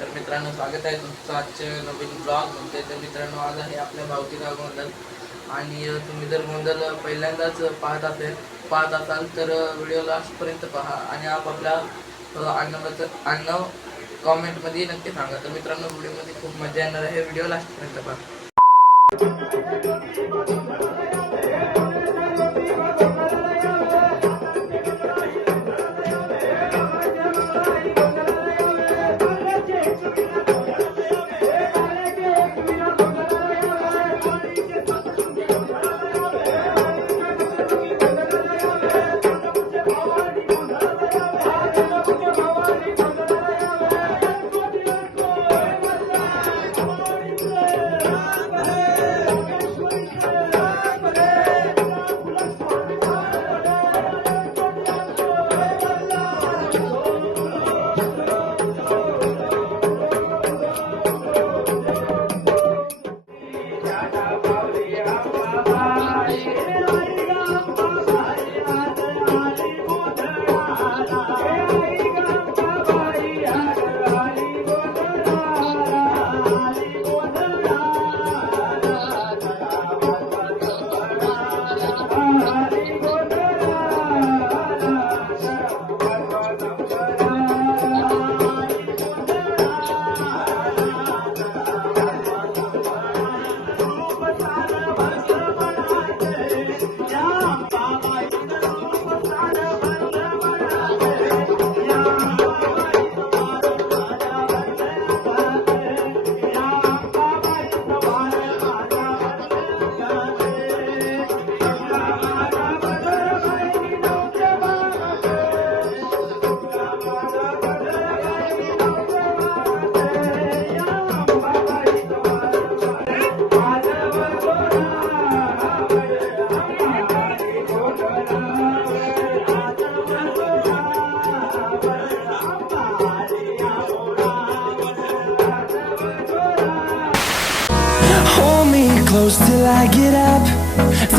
तर मित्रांनो, स्वागत आहे तुमचं आजच्या नवीन ब्लॉगमध्ये. तर मित्रांनो, आज आहे आपल्या भावकीचा गोंधळ. आणि तुम्ही जर गोंधळ पहिल्यांदाच पाहत असाल तर व्हिडिओ लास्टपर्यंत पहा आणि आपापल्या अन्न कॉमेंटमध्ये नक्की सांगा. तर मित्रांनो, व्हिडिओमध्ये खूप मजा येणार आहे. व्हिडिओ लास्टपर्यंत पहा. Hold me close till I get up.